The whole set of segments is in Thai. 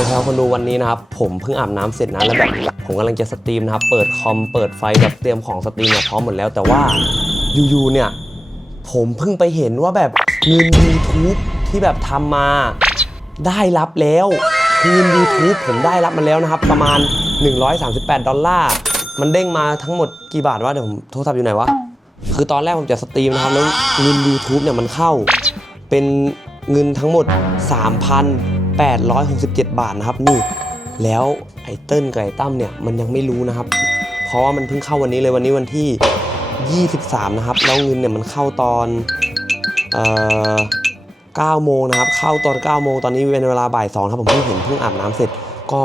เคครับคนดูวันนี้นะครับ ผมเพิ่งอาบน้ำเสร็จนะแล้วแบบผมกำลังจะสตรีมนะครับ เปิดคอมเปิดไฟแบบเตรียมของสตรีมเนี่ยพร้อมหมดแล้วแต่ว่าอยู่ๆเนี่ย ผมเพิ่งไปเห็นว่าแบบเงิน YouTube ที่แบบทำมาได้รับแล้วเงิน YouTube ผมได้รับมาแล้วนะครับ ประมาณ 138 ดอลลาร์มันเด้งมาทั้งหมดกี่บาทวะเดี๋ยวผมโทรศัพท์อยู่ไหนวะคือตอนแรกผมจะสตรีมนะครับแล้วเงิน YouTube เนี่ยมันเข้า เป็นเงินทั้งหมด 867 บาทนะครับนี่แล้วไอเติ้ลกับไอตั้มเนี่ยมันยังไม่รู้นะครับ เพราะว่ามันเพิ่งเข้าวันนี้เลยวันนี้วันที่ 23 นะครับ แล้วเงินเนี่ยมันเข้าตอนเอ่อ9โมงนะครับ เข้าตอน 9 โมงตอนนี้เป็นเวลาบ่าย2ครับผมเพิ่งเห็นเพิ่งอาบน้ำเสร็จ ก็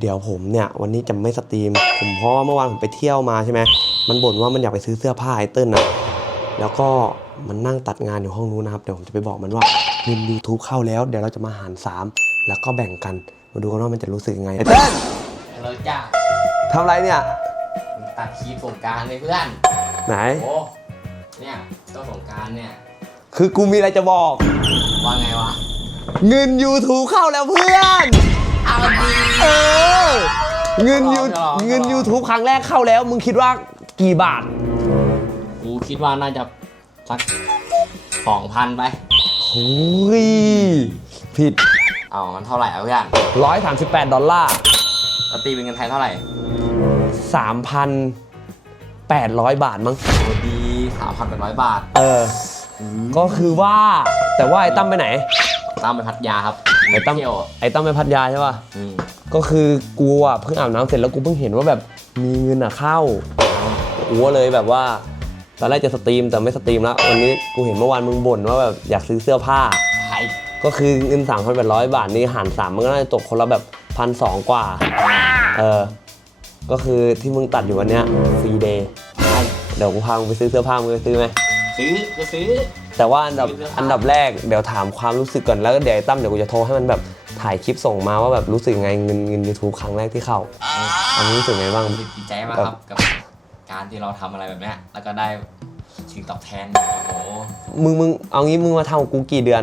เดี๋ยวผมเนี่ยวันนี้จะไม่สตรีม ผมเพราะว่าเมื่อวานผมไปเที่ยวมาใช่ไหมมันบ่นว่ามันอยากไปซื้อเสื้อผ้าไอเติ้ลนะแล้วก็มันนั่งตัดงานอยู่ห้องนู้นนะครับ เดี๋ยวผมจะไปบอกมันว่า เงิน YouTube เข้าแล้ว เดี๋ยวเราจะมาหาร 3 แล้วก็แบ่งกัน มาดูกันว่ามันจะรู้สึกยังไงไอ้เต้นเราจ้าทำอะไรเนี่ยตัดคลิปสงกรารเลยเพื่อน ไหน โอ้เนี่ยก็สงกรารเนี่ย คือกูมีอะไรจะบอก ว่าไงวะ เงิน YouTube เข้าแล้วเพื่อน เอาดี เออ เงินยูฉลองฉลอง เงิน YouTube ครั้งแรกเข้าแล้ว มึงคิดว่ากี่บาท กูคิดว่าน่าจะสักสองพันไป โอ้ยผิด เอามันเท่าไหร่เอาเพื่อน138 ดอลลาร์แล้วตีเป็นเงินไทยเท่าไหร่3,800 บาทมั้ง โอ้ดีสามพันแปดร้อยบาทเออ ก็คือว่า แต่ว่าไอ้ตั้มไปไหน ตามไปพัทยาครับไอ้ตั้ม เที่ยวไอ้ตั้มไปพัทยาใช่ป่ะ อืมก็คือกูอะเพิ่งอาบน้ำเสร็จแล้วกูเพิ่งเห็นว่าแบบมีเงินอะเข้ากูก็เลยแบบว่า ตอนแรกจะสตรีมแต่ไม่สตรีมแล้ววันนี้กูเห็นเมื่อวานมึงบ่นว่าแบบอยากซื้อเสื้อผ้าไทยก็คือเงิน3,800บาทนี่หารสามมันก็น่าจะตกคนละแบบพันสองกว่า เออ ก็คือที่มึงตัดอยู่วันเนี้ยฟรีเดย์เดี๋ยวกูพามึงไปซื้อเสื้อผ้ามึงไปซื้อไหม ซื้อก็ซื้อ แต่ว่าอันดับซื้อเสื้อผ้า อันดับแรกเดี๋ยวถามความรู้สึกก่อนแล้วก็เดี๋ยวไอ้ตั้มเดี๋ยวกูจะโทรให้มันแบบถ่ายคลิปส่งมาว่าแบบรู้สึกยังไงเงินเงินยูทูบครั้งแรกที่เข้าอันนี้รู้สึกไงบ้างรู้สึกดีใจมากครับกับ การที่เราทำอะไรแบบเนี้ยแล้วก็ได้สิ่งตอบแทนโอ้โหมึงมึงเอางี้มึงมาทำกับกูกี่เดือน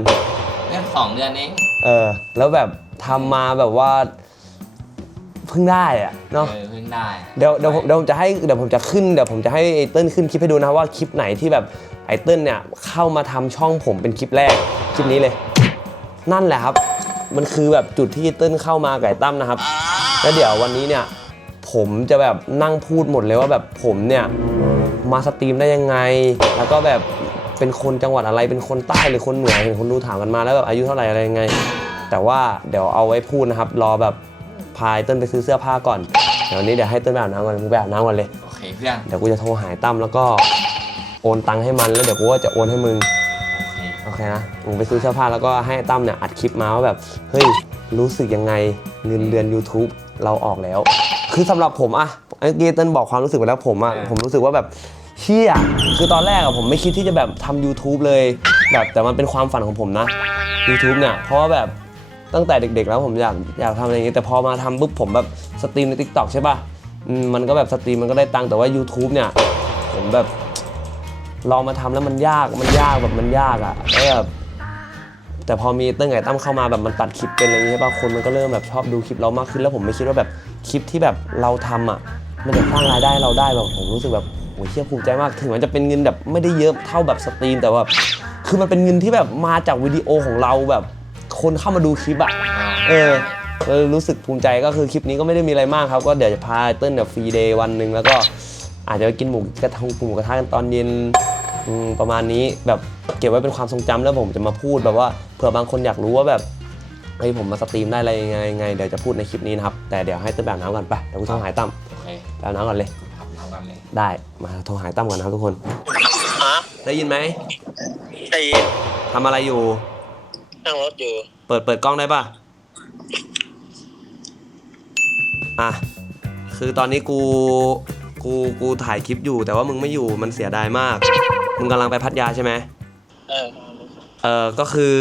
แค่สองเดือนเองเออ แล้วแบบทำมาแบบว่าเพิ่งได้อะเนาะ เออเพิ่งได้อะเดี๋ยวเดี๋ยวผมเดี๋ยวผมจะให้เดี๋ยวผมจะขึ้นเดี๋ยวผมจะให้ไอ้เติ้ลขึ้นคลิปให้ดูนะว่าคลิปไหนที่แบบไอ้เติ้ลเนี่ยเข้ามาทำช่องผมเป็นคลิปแรกคลิปนี้เลย นั่นแหละครับ มันคือแบบจุดที่เติ้ลเข้ามากับไอ้ตั้มนะครับ แล้วเดี๋ยววันนี้เนี่ย ผมจะแบบนั่งพูดหมดเลยว่าแบบผมเนี่ยมาสตรีมได้ยังไง แล้วก็แบบเป็นคนจังหวัดอะไรเป็นคนใต้หรือคนเหนือเห็นคนดูถามกันมาแล้วแบบอายุเท่าไหร่อะไรยังไง แต่ว่าเดี๋ยวเอาไว้พูดนะครับ รอแบบพายเติ้ลไปซื้อเสื้อผ้าก่อนเดี๋ยววันนี้เดี๋ยวให้เติ้ลไปอาบน้ำก่อนมึงไปอาบน้ำก่อนเลยโอเคเพื่อนเดี๋ยวกูจะโทรหาไอ้ตั้มแล้วก็โอนตังค์ให้มันแล้วเดี๋ยวกูก็จะโอนให้มึงโอเคโอเคนะมึงไปซื้อเสื้อผ้าแล้วก็ให้ตั้มเนี่ยอัดคลิปมาว่าแบบเฮ้ยรู้สึกยังไงเงินเดือน YouTube เราออกแล้ว คือสำหรับผมอะเมื่อกี้เต้นบอกความรู้สึกไปแล้วผมอะผมรู้สึกว่าแบบเชี่ยคือตอนแรกอะผมไม่คิดที่จะแบบทำ YouTube เลย แบบแต่มันเป็นความฝันของผมนะ YouTube เนี่ย เพราะว่าแบบตั้งแต่เด็กๆแล้วผมอยากอยากทำอะไรอย่างงี้แต่พอมาทำปุ๊บผมแบบสตรีมใน TikTok ใช่ป่ะอืมมันก็แบบสตรีมมันก็ได้ตังค์แต่ว่า YouTube เนี่ย ผมแบบลองมาทำแล้วมันยากมันยากแบบมันยากอะแล้วแบบ แต่พอมีเติ้งไก่ตั้มเข้ามาแบบมันตัดคลิปเป็นอะไรอย่างเงี้ยใช่ป่ะคนมันก็เริ่มแบบชอบดูคลิปเรามากขึ้นแล้วผมไม่คิดว่าแบบคลิปที่แบบเราทำอะมันจะสร้างรายได้เราได้แบบผมรู้สึกแบบโอ้ยเชี่ยภูมิใจมาก ถึงมันจะเป็นเงินแบบไม่ได้เยอะเท่าแบบสตรีมแต่ว่าคือมันเป็นเงินที่แบบมาจากวิดีโอของเราแบบคนเข้ามาดูคลิปอะเออรู้สึกภูมิใจก็คือคลิปนี้ก็ไม่ได้มีอะไรมากครับก็เดี๋ยวจะพาเติ้ลแบบฟรีเดย์วันหนึ่งแล้วก็อาจจะไปกินหมูกระทะหมูกระทะกันตอนเย็น ประมาณนี้แบบเก็บไว้เป็นความทรงจำแล้วผมจะมาพูดแบบว่าเผื่อบางคนอยากรู้ว่าแบบเฮ้ยผมมาสตรีมได้อะไรยังไงยังไงเดี๋ยวจะพูดในคลิปนี้นะครับ แต่เดี๋ยวให้เติ้ลแบบน้ำก่อนไปเดี๋ยวกูโทรหาตั้มโอเคแบบน้ำก่อนเลยทำน้ำกันเลย ได้มาโทรหาตั้มก่อนนะครับทุกคนฮะได้ยินไหมได้ยินทำอะไรอยู่นั่งรถอยู่ เปิดเปิดกล้องได้ป่ะอะคือตอนนี้กูกูกูถ่ายคลิปอยู่ แต่ว่ามึงไม่อยู่มันเสียดายมาก มึงกำลังไปพัทยาใช่ไหมเออเออก็คือ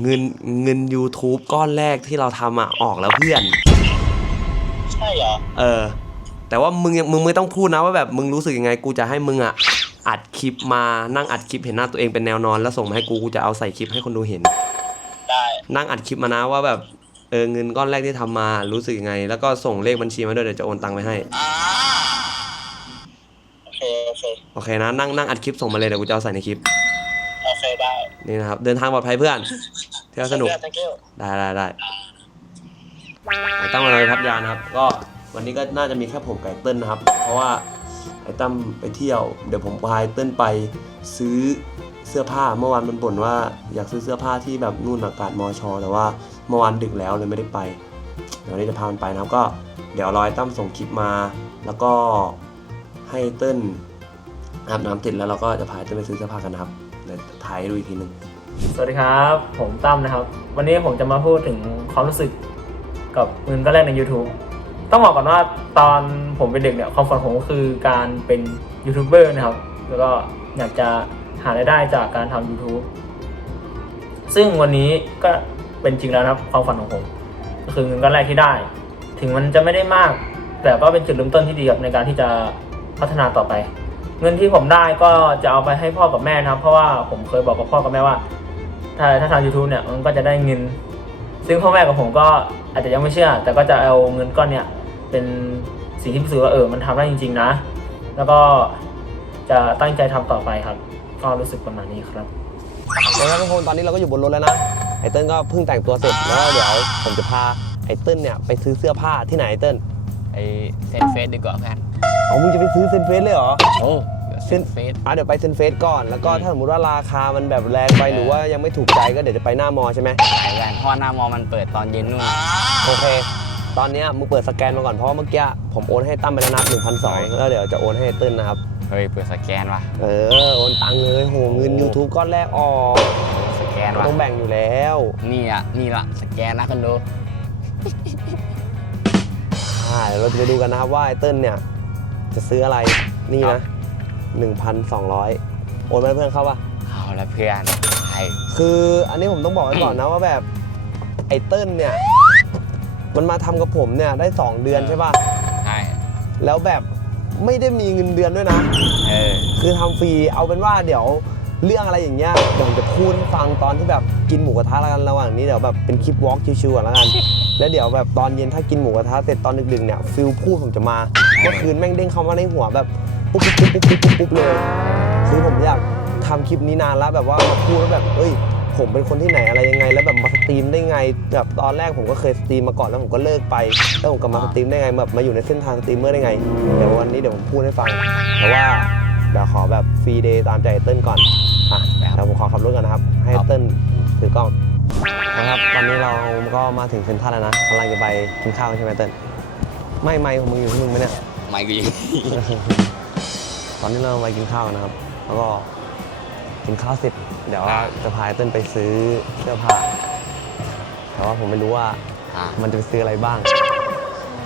เงินเงิน YouTube ก้อนแรกที่เราทำอะออกแล้วเพื่อน ใช่เหรอเออ แต่ว่ามึงยังมึงไม่ต้องพูดนะว่าแบบมึงรู้สึกยังไงกูจะให้มึงอะอัดคลิปมานั่งอัดคลิปเห็นหน้าตัวเองเป็นแนวนอน แล้วส่งมาให้กูกูจะเอาใส่คลิปให้คนดูเห็น ได้นั่งอัดคลิปมานะว่าแบบเออเงินก้อนแรกที่ทำมารู้สึกยังไง แล้วก็ส่งเลขบัญชีมาด้วยเดี๋ยวจะโอนตังค์ไปให้โอเคโอ เคโอเคนะนั่งนั่งอัดคลิปส่งมาเลยเดี๋ยวกูจะเอาใส่ในคลิป โอเคได้นี่นะครับ เดินทางปลอดภัยเพื่อนเที่ยวสนุก thank you ได้ได้ได้ไอ้ตั้มมาเลยพัทยานะครับ ก็วันนี้ก็น่าจะมีแค่ผมกับไอ้เติ้ลนะครับ เพราะว่าไอ้ตั้มไปเที่ยว เดี๋ยวผมพาไอ้เติ้ลไปซื้อเสื้อผ้าเมื่อวานมันบ่นว่าอยากซื้อเสื้อผ้าที่แบบนู่นอากาศมอชอแต่ว่าเมื่อวานดึกแล้วเลยไม่ได้ไปเดี๋ยววันนี้จะพามันไปนะครับก็เดี๋ยวรอไอ้ตั้มส่งคลิปมา แล้วก็ให้เติ้ล อาบน้ำเสร็จแล้วเราก็จะพาไอ้เติ้ลไปซื้อเสื้อผ้ากันนะครับเดี๋ยวถ่ายให้ดูอีกทีหนึ่งสวัสดีครับ ผมตั้มนะครับ วันนี้ผมจะมาพูดถึงความรู้สึกกับเงินก้อนแรกใน YouTube ต้องบอกก่อนว่าตอนผมเป็นเด็กเนี่ยความฝันผมก็คือการเป็นยูทูบเบอร์นะครับ แล้วก็อยากจะหารายได้จากการทำ YouTube ซึ่งวันนี้ก็เป็นจริงแล้วนะครับความฝันของผม ก็คือเงินก้อนแรกที่ได้ ถึงมันจะไม่ได้มาก แต่ก็เป็นจุดเริ่มต้นที่ดีครับในการที่จะพัฒนาต่อไป เงินที่ผมได้ก็จะเอาไปให้พ่อกับแม่นะครับ เพราะว่าผมเคยบอกกับพ่อกับแม่ว่า ถ้าถ้าทำ YouTube เนี่ยมันก็จะได้เงิน ซึ่งพ่อแม่กับผมก็อาจจะยังไม่เชื่อ แต่ก็จะเอาเงินก้อนเนี่ยเป็นสิ่งที่พิสูจน์ว่าเออมันทำได้จริง ๆ นะ แล้วก็จะตั้งใจทำต่อไปครับ ก็รู้สึกประมาณนี้ครับนะครับทุกคนตอนนี้เราก็อยู่บนรถแล้วนะไอเติ้ลก็เพิ่งแต่งตัวเสร็จแล้วเดี๋ยวผมจะพาไอเติ้ลเนี่ยไปซื้อเสื้อผ้าที่ไหนไอเติ้ลไอเซนเฟสดีกว่าเพื่อน อ๋อมึงจะไปซื้อเซนเฟสเลยเหรอ โอ้เซนเฟสอะเดี๋ยวไปเซนเฟสก่อน แล้วก็ถ้าสมมติว่าราคามันแบบแรงไปหรือว่ายังไม่ถูกใจก็เดี๋ยวจะไปหน้ามอใช่ไหมขายกันเพราะว่าหน้ามอมันเปิดตอนเย็นนู่น โอเค ตอนเนี้ยมึงเปิดสแกนมาก่อนเพราะว่าเมื่อกี้ผมโอนให้ตั้มไปแล้วนะหนึ่งพันสองแล้วเดี๋ยวจะโอนให้ไอ้เติ้ลนะครับ เฮ้ย เปิดสแกนว่ะ เออ โอนตังค์เลยโหเงิน YouTube ก้อนแรกออกสแกนก็ว่ะ ต้องแบ่งอยู่แล้ว นี่อะ นี่ละสแกนนะกันดูอ่าเดี๋ยวเราจะไปดูกันนะครับว่าไอเติ้ลเนี่ย จะซื้ออะไรนี่นะ1,200 โอนไปให้เพื่อนเขาปะเอาละเพื่อนไปคืออันนี้ผมต้องบอกไว้ก่อนนะว่าแบบไอเติ้ลเนี่ย มันมาทำกับผมเนี่ยได้ 2 เดือนใช่ปะใช่แล้วแบบไม่ได้มีเงินเดือนด้วยนะ เออ คือทำฟรีเอาเป็นว่าเดี๋ยวเรื่องอะไรอย่างเงี้ยเดี๋ยวผมจะพูดให้ฟังตอนที่แบบกินหมูกระทะแล้วกันระหว่างนี้เดี๋ยวแบบเป็นคลิปวอล์กชิวๆก่อนแล้วกัน แล้วเดี๋ยวแบบตอนเย็นถ้ากินหมูกระทะเสร็จตอนดึกๆเนี่ยฟิลพูดผมจะมา เมื่อคืนแม่งเด้งเข้ามาในหัวแบบปุ๊บปุ๊บปุ๊บปุ๊บปุ๊บปุ๊บเลยคือผมอยากทำคลิปนี้นานแล้วแบบว่ามาพูดแล้วแบบเอ้ย ผมเป็นคนที่ไหนอะไรยังไง แล้วแบบมาสตรีมได้ไงแบบตอนแรกผมก็เคยสตรีมมาก่อนแล้วผมก็เลิกไปแล้วผมกลับมาสตรีมได้ไงแบบมาอยู่ในเส้นทางสตรีมเมอร์ได้ไงเดี๋ยววันนี้เดี๋ยวผมพูดให้ฟังแต่ว่าเดี๋ยวขอแบบฟรีเดย์ตามใจเติ้ลก่อนอะเดี๋ยวผมขอขับรถก่อนนะครับ ให้เติ้ลถือกล้องนะครับตอนนี้เราก็มาถึงเซ็นทรัลแล้วนะกำลังจะไปกินข้าวใช่ไหมเติ้ล ไม่ไม่ของมึงอยู่ที่มึงไหมเนี่ย ไม่กูยิง ตอนนี้เราไปกินข้าวกันนะครับ แล้วก็กินข้าวเสร็จ เดี๋ยวจะพาไอ้เติ้ลไปซื้อเสื้อผ้า แต่ว่าผมไม่รู้ว่าอะมันจะไปซื้ออะไรบ้าง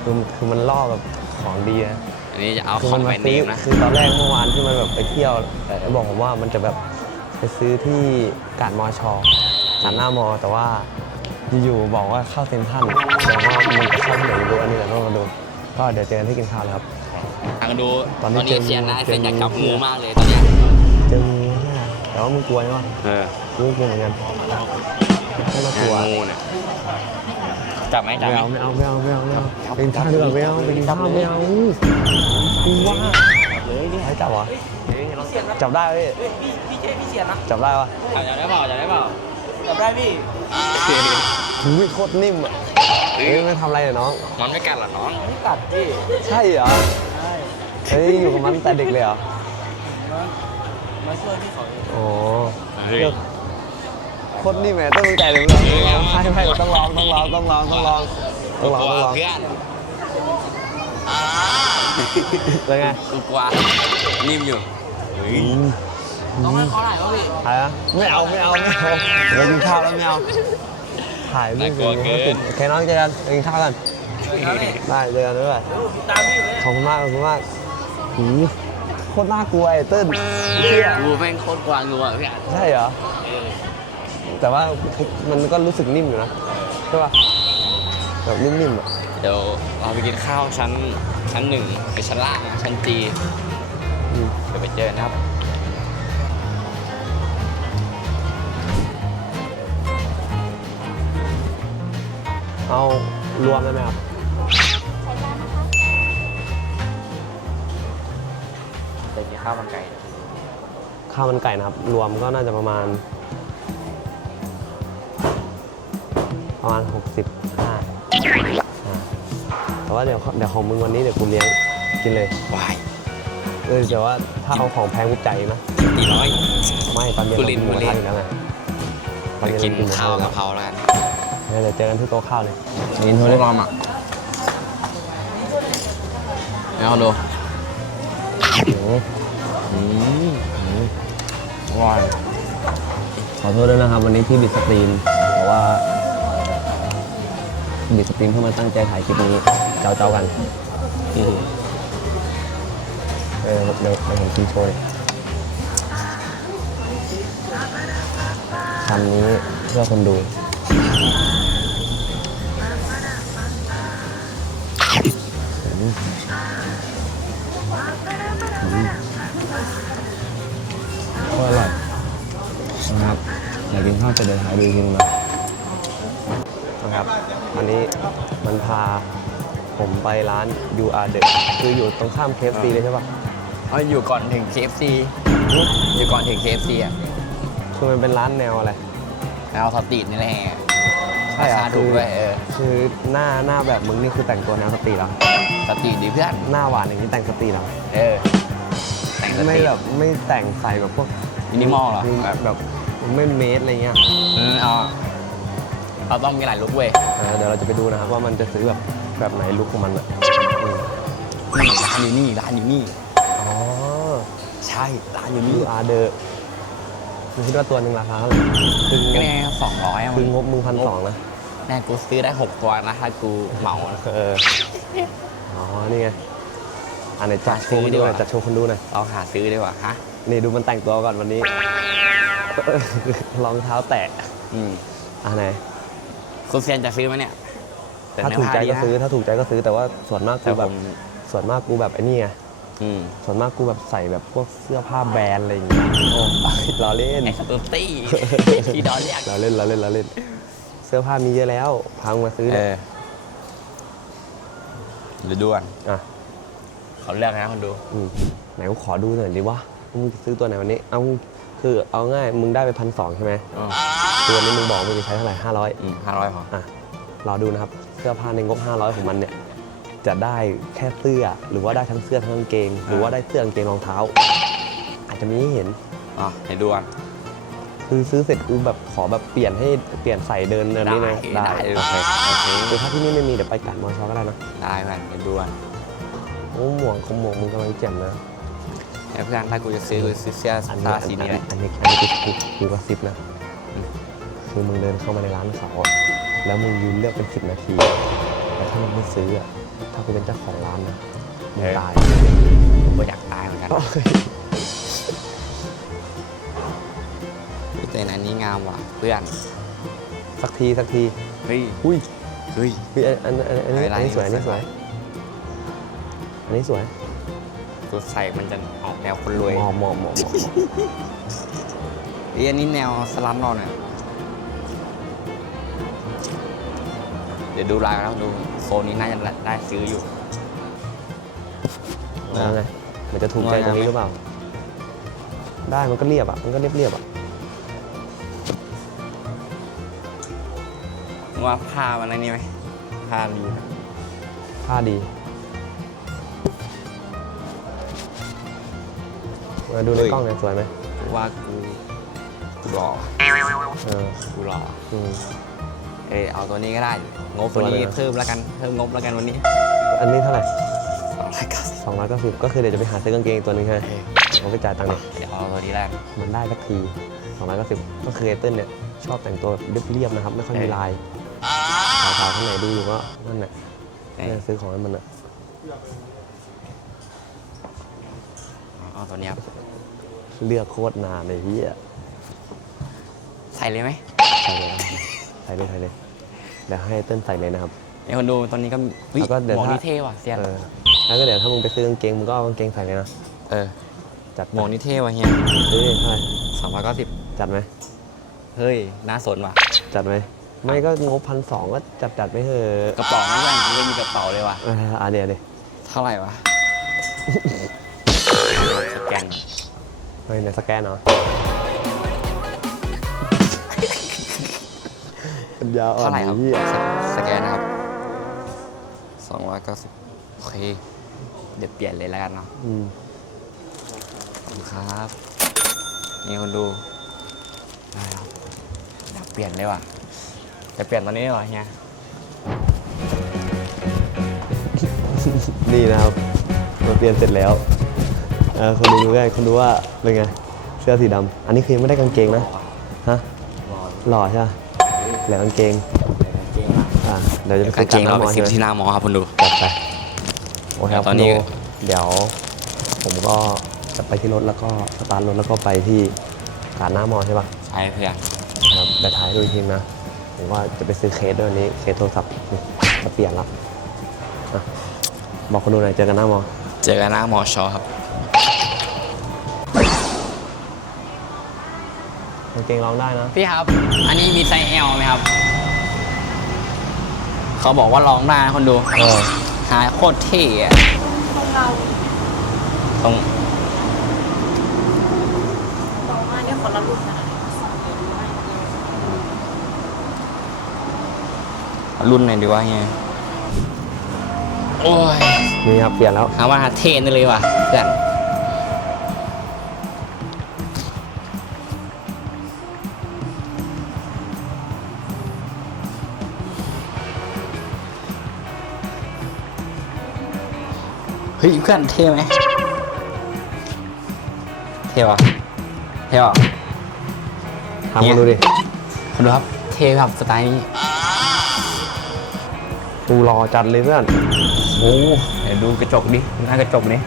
คือคือมันล่อแบบของดีนะอันนี้จะเอาคือคอมัมนแบมานเนซื้อมนะ คือตอนแรกเมื่อวานที่มันแบบไปเที่ยวแล้วบอกผมว่ามันจะแบบไปซื้อที่กาดมอชอกาดหน้ามอ แต่ว่าอยู่ๆบอกว่าเข้าเซ็นทรัลแต่ว่า มันเข้าที่ไหนไม่รู้อันนี้เดี๋ยวต้องมาดู ก็เดี๋ยวเจอกันที่กินข้าวเลยครับทางกันดูตอนนี้ตอนนี้เจอเสียนนะเจอเสียนอยากจับงูมากเลยตอนเนี้ยเจองูเนี่ยแต่ว่ามึงกลัวใช่ปะเออกูกลัวเหมือนกันไม่น่ากลัวงูเนี่ยจับไหมจับไม่ไหมเอาไม่เอาไม่เอาไม่เอาไม่เอาไปกินข้าวดีกว่าไม่เอาไปกินข้าวไม่เอากูว่าให้จับเหรอจับได้พี่พี่เจพี่เสียนะจับได้ปะจับได้เปล่าจับได้เปล่าอุ้พี่โคตรนิ่มอะ เฮ้ยไม่ทำอะไรเลยน้อง มันไม่กัดหรอน้องใช่เหรอ ใช่เฮ้ยอยู่กับมันตั้งแต่เด็กเลยเหรอ มาช่วยพี่เขาอ๋อเฮ้ยโคตรนิ่มแหมต้องตั้งแต่เด็กเลยใช่ใช่ต้องลองต้องลองต้องลองต้องลองต้องลองต้องลองเพื่อนเป็นไงกูกลัวนิ่มอยู่เฮ้ยต้องให้เขาถ่ายป่ะพี่ถ่ายอะไม่เอาไม่เอาไม่เอาเดี๋ยวกินข้าวแล้วไม่เอา ถ่ายรูปเป็นความสุขโอเคน้องเจอกันไปกินข้าวกันได้เจอกันด้วยขอบคุณมากขอบคุณมากหูโคตรน่ากลัวไอ้เติ้ลเชี่ยกูแม่งโคตรกวางงูอะเพื่อนใช่เหรอ แต่ว่ามันก็รู้สึกนิ่มอยู่นะใช่ป่ะแบบนิ่มๆอะเดี๋ยวเราไปกินข้าวชั้นชั้นหนึ่งไปชั้นล่างนะชั้นจีอืมเดี๋ยวไปเจอนะครับ เอารวมได้ไหมครับแต่กินข้าวมันไก่ข้าวมันไก่นะครับ รวมก็น่าจะประมาณ ประมาณ 65อ่าแต่ว่าเดี๋ยวเดี๋ยวของมึงวันนี้เดี๋ยวกูเลี้ยงกินเลยวายเออแต่ว่าถ้าเอาของแพงกูจ่ายนะตีร้อย ไม่ตอนเย็นกูเราลิกินนหมูกระทะกูลินอยู่แล้วไงตไปอนเย็นกิน เรากินหมูกระข้าวทะกะเพราแล้วกัน เดี๋ยวเจอกันที่โต๊ะข้าวเลยกินทุเรียนรอมอะเอาดูอืมอืมอร่อยขอโทษด้วยนะครับ วันนี้ที่บิดสตรีมเพราะว่า บิดสตรีมเพื่อมาตั้งใจถ่ายคลิปนี้เจ้าเจ้าๆกันอืมเออเดี๋ยวเดี๋ยวผมกินโชยคำนี้เพื่อคนดู ตรอร่อยนะครับอยากกินข้าวจะเดินหาดูจริงนะนะครับวันนี้มันพาผมไปร้าน You Are The คืออยู่ตรงข้าม KFC เลยใช่ปะเอาอยู่ก่อนถึง KFC อยู่ก่อนถึง KFC อะคือมันเป็นร้านแนวอะไรแล้วสตรีทนี่แหละใช่ราอะคาถูกด้วยเออคือหน้าหน้าแบบมึงนี่คือแต่งตัวแนวสตรีทเหรอสตรีทดีเพื่อนหน้าหวานอย่างนี้แต่งสตรีทเหรอเออแต่งสตไม่รีทแบบไม่แต่งใส่แบบพวก มินิมอลเหรอ แบบแบบไม่เมสอะไรเงี้ยอืมเอาเราต้องมีหลายลุกเว้ยเออเดี๋ยวเราจะไปดูนะครับว่ามันจะซื้อแบบแบบไหนลุคของมันอะอืมนี่ร้านอยู่นี่ร้านอยู่นี่ อ๋อใช่ร้านอยู่ยูนี่อาร์เดอร์มึงคิดว่าตัวหนึ่งราคาเท่าไหร่คืองก็บไงสองร้อยคืองบมึงพันสองนะ แน่กูซื้อได้หกตัวนะถ้ากูเหมานะ เออ อ๋อ นี่ไง อันไหนจัดโชว์คนดูหน่อยจัดโชว์คนดูหน่อย เราหาซื้อดีกว่าฮะ นี่ดูมันแต่งตัวก่อนวันนี้ รองเท้าแตะอืมอะไหนคุณเซียนจะซื้อไหมเนี่ยแต่ถ้าเนื้ถูกใจผ้ดีก็นะซื้อ ถ้าถูกใจก็ซื้อแต่ว่าส่วนมากแต่กูผแบบมส่วนมากกูแบบไอ้นี่ไงอืมส่วนมากกูแบบใส่แบบพวกเสื้อผ้าแบรนด์อะไรอย่างเงี้ยโอ้ล้อเล่น ไอ้สตูตี้ ที่ดอนเรียกล้อเล่นล้อเล่นล้อเล่น เสื้อผ้ามีเยอะแล้วพามึงมาซื้อเอเนี่ยอเดี๋ยวด่วน อะเขาเลือกนะคนดู อืมไหนกูขอดูหน่อยดิวะ มึงจะซื้อตัวไหนวันนี้ เอาคือเอาง่ายมึงได้ไปพันสองใช่ไหมอืมตัวนี้มึงบอกมึงจะใช้เท่าไหร่ห้าร้อยอืมห้าร้อยพออะรอดูนะครับเสื้อผ้าในงบ500ของมันเนี่ยจะได้แค่เสื้อหรือว่าได้ทั้งเสื้อทั้งกางเกง หรือว่าได้เสื้อกางเกงรองเท้า อาจจะมีให้เห็นอ๋อเดี๋ยวด่วนคือซื้อเสร็จกูแบบขอแบบเปลี่ยนให้เปลี่ยนใส่เดินเดินนี่เลยได้ได้โอเคโอเคคือถ้าที่นี่ไม่มีเดี๋ยวไปกัดมอชอก็ได้นะได้เพื่อนเดี๋ยวด่วนโอ้หมวกของหมวกมึงกำลังเจ๋งนะ ไอ้เพื่อนถ้ากูจะซื้อกูซื้อเสื้ออันตานี้สีนี้แหละอันนี้อันนี้กูกูกูกระซิบนะอืมคือมึงเดินเข้ามาในร้านเขาอะแล้วมึงยืนเลือกเป็น10นาทีแต่ถ้ามึงไม่ซื้ออะถ้ากูเป็นเจ้าของร้านนะมึงตายผมก็อยากตายเหมือนกันแต่อันนี้งามว่ะเพื่อน สักทีสักทีเฮ้ยอุ้ยเฮ้ยเฮ้ยอันอันอันอันนี้อะไรอันนี้สวยอันนี้สวยอันนี้สวย กูใส่มันจะออกแนวคนรวยหมอหมอหมอหมอเอ้ยอันนี้แนวสลัมเราเนี่ยเดี๋ยวดูรายแล้วดูโซนนี้น่าจะได้ซื้ออยู่แล้วไงมันจะถูกใจตรงนี้หรือเปล่า ได้มันก็เรียบอะ มันก็เรียบเรียบๆอะว่าผ้ามันอะไรนี่ไหมผ้าดีผ้าดี มาดูในกล้องหน่อยสวยไหมว่ากูกูหล่อเออกูหล่ออืมเออเอาตัวนี้ก็ได้ งบตัวนี้ตัวอะไรนะเพิ่มแล้วกันเพิ่มงบแล้วกันวันนี้ อันนี้เท่าไหร่สองร้อยเก้าสิบสองร้อยเก้าสิบก็คือเดี๋ยวจะไปหาซื้อกางเกงอีกตัวหนึงใช่ไหมผมไปจ่ายตังค์เนี่ยเดี๋ยวเอาตัวนี้แรกมันได้สักทีสองร้อยเก้าสิบก็คือไอเติ้ลเนี่ยชอบแต่งตัวแบบเรียบๆนะครับไม่ค่อยมีลายสาวๆท่านไหนดูอยู่ก็นั่นแหละเอ้ยเนี่ยซื้อของให้มันอะเอาตัวนี้ครับ เลือกโคตรนานเลยพี่อะใส่เลยไหมใส่เลยใส่เลยใส่เลยเดี๋ยวให้เติ้ลใส่เลยนะครับไอ้คนดูตอนนี้ก็เฮ้ยแล้วก็เดี๋ยวหมวกถ้านี่เท่ว่ะเซียนเออแล้วก็เดี๋ยวถ้ามึงไปซื้อกางเกงมึงก็เอากางเกงใส่เลยนะเออจัดหมวกนี่เท่ว่ะเฮียเฮ้ยเท่าไหร่สามร้อยเก้าสิบจัดไหมเฮ้ยน่าสนว่ะจัดไหมไม่ก็งบพันสองก็จัดจัดๆไปเถอะกระเป๋าไม่ใช่กูไม่มีกระเป๋าเลยว่ะอ่าอะเดี๋ยวเดี๋ยวเท่าไหร่วะสแกนเฮ้ยในสแกนเนาะปัญญาอ่อนเท่าไหร่ครับ เหี้ยสแกนนะครับสองร้อยเก้าสิบโอเค เดี๋ยวเปลี่ยนเลยแล้วกันเนาะอืมขอบคุณครับ นี่คนดูได้ครับเดี๋ยวเปลี่ยนเลยว่ะจะเปลี่ยนตอนนี้เหรอเฮียนี่นะครับเราเปลี่ยนเสร็จแล้ว เออคนดูดูได้คนดูว่าเป็นไง เสื้อสีดำอันนี้คือยังไม่ได้กางเกงนะ ฮะหล่อใช่ไหมเหลือกางเกงเกงอะอ่าเดี๋ยวจะเดี๋ยวไปกางเกงเราไปซื้ซิอปที่หน้าหมอครับคนดู จัดไปโอเคครับตอนนี้คุณดูเดี๋ยวผมก็จะไปที่รถแล้วก็สตาร์ทรถแล้วก็ไปที่การหน้ามอใช่ปะใช่เพื่อนครับแต่ท้ายดูอีกทีนะ ผมว่าจะไปซื้อเคสด้วยวันนี้เคสโทรศัพท์นี่จะเปลี่ยนละอะบอกคนดูหน่อยเจอกันหน้ามอ เจอกันหน้าหมอชอครับ กางเกงร้องได้นะ พี่ครับ อันนี้มีไซส์ L ไหมครับ เขาบอกว่าลองได้นะคนดูเออ หายโคตรเท่อะตรงบอกว่าเนี่ยคนละรุ่นกันนะรุ่นไหนดีวะเฮียโอ้ย นี่ครับเปลี่ยนแล้วหาว่าเท่นี่เลยว่ะเพื่อน ฮ้ยเพื่อนเท่ไหมเท่ว่ะเท่ว่ะทำคนดูดิคุณดูครับ เท่ครับสไตล์นี้กูรอจัดเลยเพื่อนโอ้เดี๋ยวดูกระจกดิดูหน้ากระจกนี่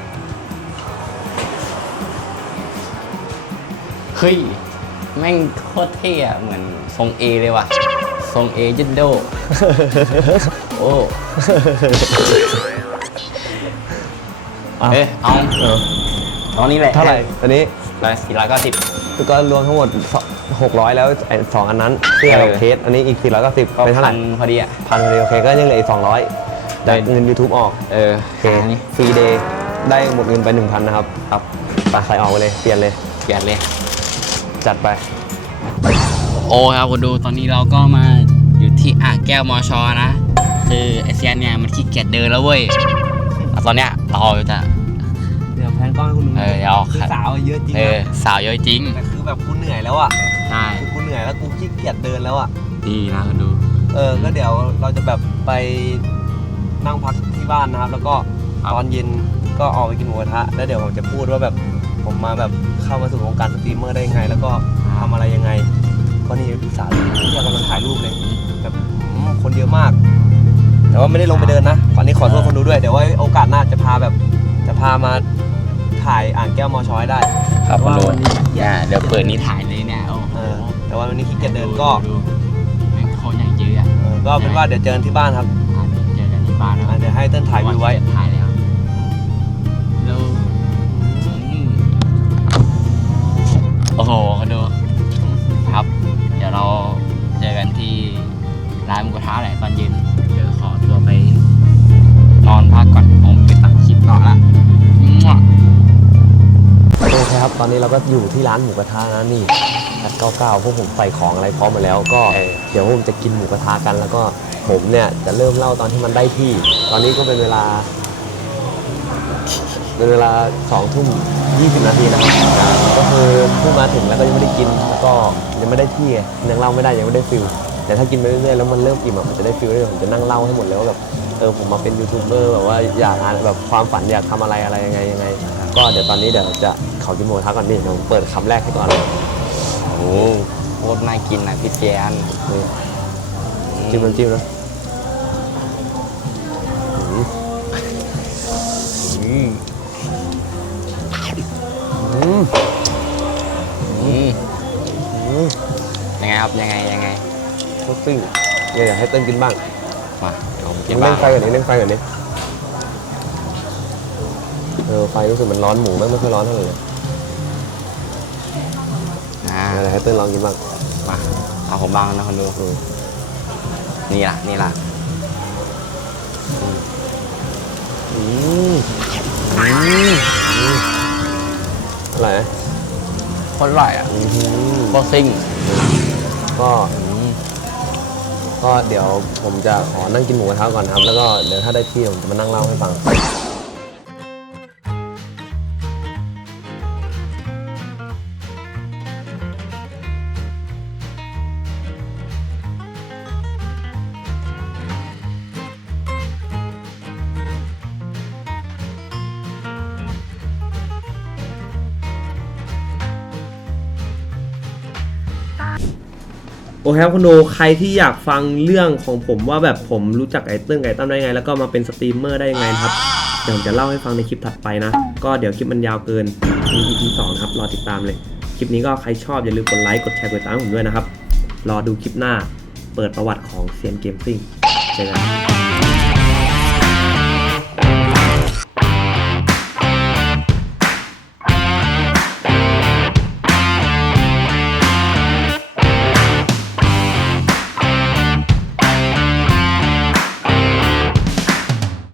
เฮ้ย แม่งโคตรเท่อะเหมือนทรงเอเลยว่ะทรงเอยินโด โอ้ อะ เอ้ยเอาเออตอนนี้แหละเท่าไหร่อันนี้ร้อยสี่ร้อยเก้าสิบ ก็รวมทั้งหมดหกร้อยแล้วไอ้สองอันนั้นเสื้อกับเออเคสอันนี้อีกสี่ร้อยเก้าสิบเป็นเท่าไหร่พอดีอะ พันพอดีโอเคก็ยังเหลืออีกสองร้อยแต่ได้เงิน YouTube ออก เออโอเคอันนี้ฟรีเดย์ได้หมดเงินไป 1,000 นะครับครับไปใส่ออกไปเลย เปลี่ยนเลยเปลี่ยนเลย จัดไป โอ้ครับคุณดูตอนนี้เราก็มาอยู่ที่อ่างแก้วมอชอนะ คือไอเซียนเนี่ยมันขี้เกียจเดินแล้วเว้ยแล้ว ตอนเนี้ยเราจะเดี๋ยวแพนกล้องให้คุณดูเออเดี๋ยวคือสาวเยอะจริงเออนะสาวเยอะจริงแต่คือแบบกูเหนื่อยแล้วอะใช่คือกูเหนื่อยแล้วกูขี้เกียจเดินแล้วอะดีนะคุณดูเออก็เดี๋ยวเราจะแบบไปนั่งพักที่บ้านนะครับ แล้วก็ครับตอนเย็นก็ออกไปกินหมูกระทะแล้วเดี๋ยวผมจะพูดว่าแบบผมมาแบบเข้ามาสู่วงการสตรีมเมอร์ได้ยังไง แล้วก็ทำอะไรยังไงก็นี่สาวที่กำลังถ่ายรูปเลยแบบอืมคนเยอะมาก แต่ว่าไม่ได้ลงไปเดินนะตอนนี้ขอโทษคนดูด้วย เดี๋ยวไว้โอกาสหน้าจะพาแบบ จะพามาถ่ายอ่างแก้วมอชอยได้ครับคุณว่าดูวันนี้อย่าเดี๋ยวเปิดนี้ถ่ายเลยเนี่ยโอ้โหเออแต่ว่าวันนี้ขี้เกียจเดินก็ดูแม่งโคตรอย่างเยอะอะเออก็เป็นว่าเดี๋ยวเจอกันที่บ้านครับอะเดี๋ยวเจอกันที่บ้านนะคอะรับเดี๋ยวให้เต้นถ่ายวิวไว้ถ่ายเลยครับแล้ว เคครับตอนนี้เราก็อยู่ที่ร้านหมูกระทะนะนี่แอด99พวกผมใส่ของอะไรพร้อมมดแล้ว ก็เดี๋ยวผมจะกินหมูกระทะกัน แล้วก็ผมเนี่ยจะเริ่มเล่าตอนที่มันได้ที่ ตอนนี้ก็เป็นเวลา เป็นเวลา2ทุ่ม20 นาทีนะครับก็คือเพิ่งมาถึงแล้วก็ยังไม่ได้กิน แล้วก็ยังไม่ได้ที่ไงยังเล่าไม่ได้ยังไม่ได้ฟิลแต่ถ้ากินไปเรื่อยๆแล้วมันเริ่มอิ่มอะมันจะได้ฟิลเลยผมจะนั่งเล่าให้หมดเลยว่าแบบเออผมมาเป็นยูทูบเบอร์แบบว่าอยากอ่านแบบความฝันอยากทำอะไรอะไรยังไงยังไง ก็เดี๋ยวตอนนี้เดี๋ยวจะ ขอกินหมูกระทะก่อนดิเดี๋ยวผมเปิดคำแรกให้ก่อนเลยโอ้โคตรน่ากินนะพี่เจียนนี่จิ้มน้ำจิ้มนะอืมอืมอืมอืมอืมยังไงครับยังไงยังไงลูกซิ่งเนี่ยอยากให้เต้นกินบ้างมาเดี๋ยวผมกินเล่บ้างนไฟก่อนนี้เล่นไฟก่อนนี้เออไฟรู้สึกมันร้อนหมูแม่งไม่ค่อยร้อนเท่าไหร่เลย อ่าเดี๋ยวให้เต้นลองกินบ้างมาเอาผมบ้างนะคนดูอืมนี่ละนี่ละอืมอืมอร่อยไหมคนอร่อยอะอืมโคตรซิ่งก็ก็เดี๋ยวผมจะขอนั่งกินหมูกระทะก่อนครับ แล้วก็เดี๋ยวถ้าได้ที่ผมจะมานั่งเล่าให้ฟัง โอเคครับคุณโนใครที่อยากฟังเรื่องของผมว่าแบบผมรู้จักไอ้เติ้งไก่ตั้มได้ไง แล้วก็มาเป็นสตรีมเมอร์ได้ยังไงครับ เดี๋ยวผมจะเล่าให้ฟังในคลิปถัดไปนะ ก็เดี๋ยวคลิปมันยาวเกินมี EP สองครับ รอติดตามเลย คลิปนี้ก็ใครชอบอย่าลืมกดไลค์กดแชร์กดติดตามผมด้วยนะครับ รอดูคลิปหน้า เปิดประวัติของเซียนเกมซิ่งเจอกัน